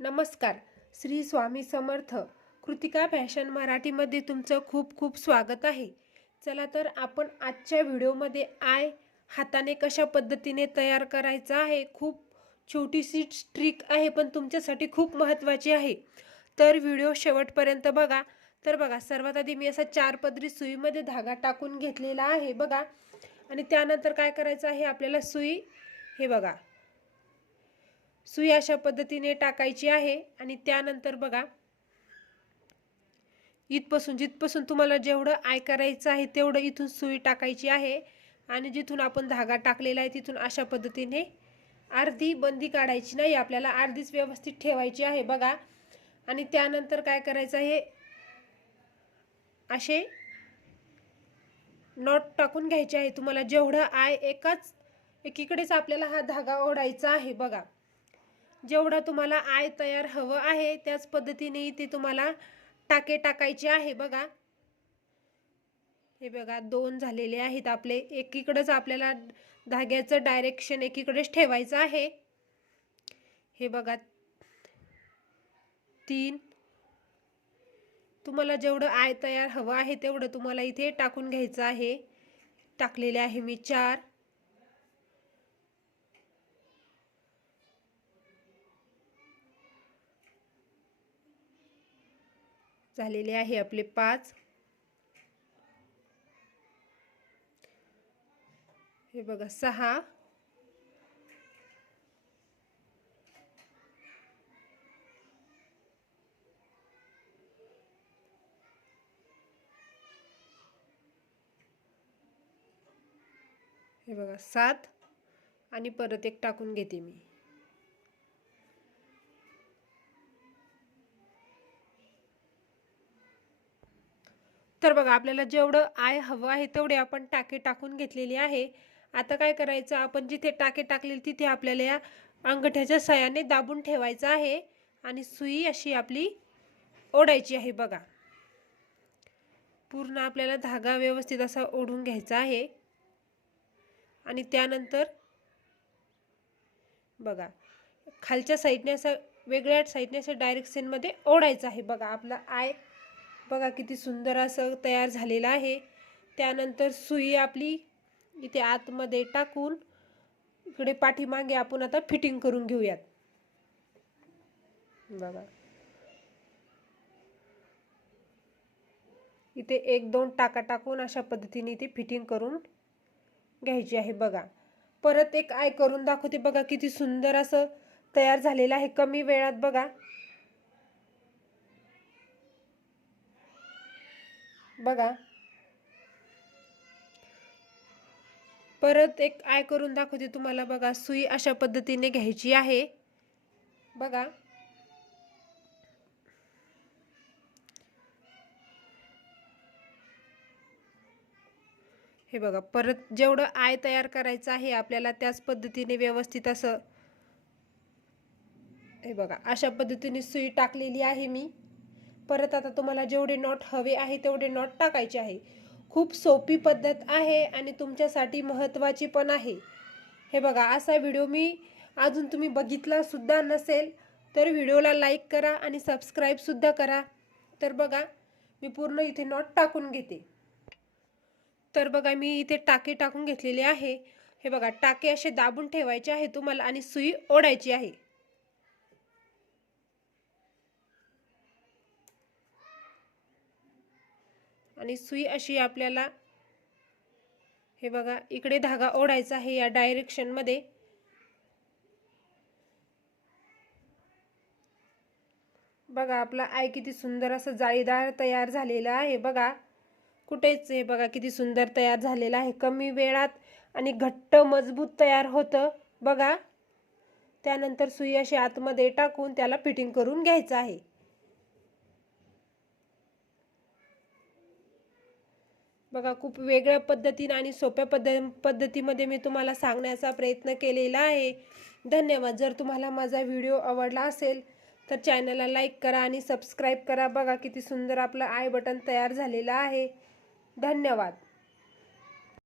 नमस्कार. श्री स्वामी समर्थ. कृतिका फॅशन मराठीमध्ये तुमचं खूप खूप स्वागत आहे. चला तर आपण आजच्या व्हिडिओमध्ये आय हाताने कशा पद्धतीने तयार करायचा आहे खूप छोटीशी ट्रिक आहे पण तुमच्यासाठी खूप महत्त्वाची आहे. तर व्हिडिओ शेवटपर्यंत बघा. तर बघा सर्वात आधी मी असा चार पदरी सुईमध्ये धागा टाकून घेतलेला आहे बघा. आणि त्यानंतर काय करायचं आहे आपल्याला सुई हे बघा. सुई अशा पद्धतीने टाकायची आहे आणि त्यानंतर बघा इथपासून जिथपासून तुम्हाला जेवढं आय करायचं आहे तेवढं इथून सुई टाकायची आहे आणि जिथून आपण धागा टाकलेला आहे तिथून अशा पद्धतीने अर्धी बंदी काढायची नाही आपल्याला अर्धीच व्यवस्थित ठेवायची आहे बघा. आणि त्यानंतर काय करायचं आहे असे नॉट टाकून घ्यायचे आहे. तुम्हाला जेवढं आय एकाच एकीकडेच आपल्याला हा धागा ओढायचा आहे बघा. जेवढा तुम्हाला आय तयार हवं आहे त्याच पद्धतीने इथे तुम्हाला टाके टाकायचे आहे बघा. हे बघा दोन झालेले आहेत आपले. एकीकडेच आपल्याला धाग्याचं डायरेक्शन एकीकडेच ठेवायचं आहे. हे बघा. तीन. तुम्हाला जेवढं आय तयार हवं आहे तेवढं तुम्हाला इथे टाकून घ्यायचं आहे. टाकलेले आहे मी चार. झालेले आहे आपले पाच. हे बघा सहा. हे बघा सात. आणि परत एक टाकून घेते मी. तर बघा आपल्याला जेवढं आय हवं आहे तेवढे आपण टाके टाकून घेतलेले आहे. आता काय करायचं आपण जिथे टाके टाकलेले तिथे आपल्याला या अंगठ्याच्या सहाय्याने दाबून ठेवायचं आहे आणि सुई अशी आपली ओढायची आहे बघा. पूर्ण आपल्याला धागा व्यवस्थित असा ओढून घ्यायचा आहे. आणि त्यानंतर बघा खालच्या साईडने असं वेगळ्या साईडने असं डायरेक्शनमध्ये ओढायचं आहे बघा. आपला आय बघा किती सुंदर असं तयार झालेलं आहे. त्यानंतर सुई आपली इथे आतमध्ये टाकून इकडे पाठीमागे आपण आता फिटिंग करून घेऊयात. बघा. इथे एक दोन टाका टाकून अशा पद्धतीने इथे फिटिंग करून घ्यायची आहे बघा. परत एक आय करून दाखवते बघा किती सुंदर असं तयार झालेलं आहे. कमी वेळात बघा. बघा. परत एक आय करून दाखवते तुम्हाला बघा. सुई अशा पद्धतीने घ्यायची आहे. बघा. हे बघा परत जेवढं आय तयार करायचं आहे आपल्याला त्याच पद्धतीने व्यवस्थित असं हे बघा अशा पद्धतीने सुई टाकलेली आहे मी. परत आता तुम्हाला जेवढे नॉट हवे आहे तेवढे नॉट टाकायचे आहे. खूप सोपी पद्धत आहे आणि तुमच्यासाठी महत्त्वाची पण आहे. हे बघा असा व्हिडिओ मी अजून तुम्ही बघितलासुद्धा नसेल तर व्हिडिओला लाईक करा आणि सबस्क्राईबसुद्धा करा. तर बघा मी पूर्ण इथे नॉट टाकून घेते. तर बघा मी इथे टाके टाकून घेतलेले आहे. हे बघा टाके असे दाबून ठेवायचे आहे तुम्हाला आणि सुई ओढायची आहे. आणि सुई अशी आपल्याला हे बघा इकडे धागा ओढायचा आहे या डायरेक्शनमध्ये बघा आपला आय किती सुंदर असं जाळीदार तयार झालेला आहे. बघा कुठेच हे बघा किती सुंदर तयार झालेलं आहे. कमी वेळात आणि घट्ट मजबूत तयार होतं. बघा त्यानंतर सुई अशी आतमध्ये टाकून त्याला फिटिंग करून घ्यायचं आहे. बघा खूप वेगळ्या पद्धतीनं आणि सोप्या पद्ध पद्धतीमध्ये मी तुम्हाला सांगण्याचा प्रयत्न केलेला आहे. धन्यवाद. जर तुम्हाला माझा व्हिडिओ आवडला असेल तर चॅनलला लाईक करा आणि सबस्क्राईब करा. बघा किती सुंदर आपलं आय बटन तयार झालेलं आहे. धन्यवाद.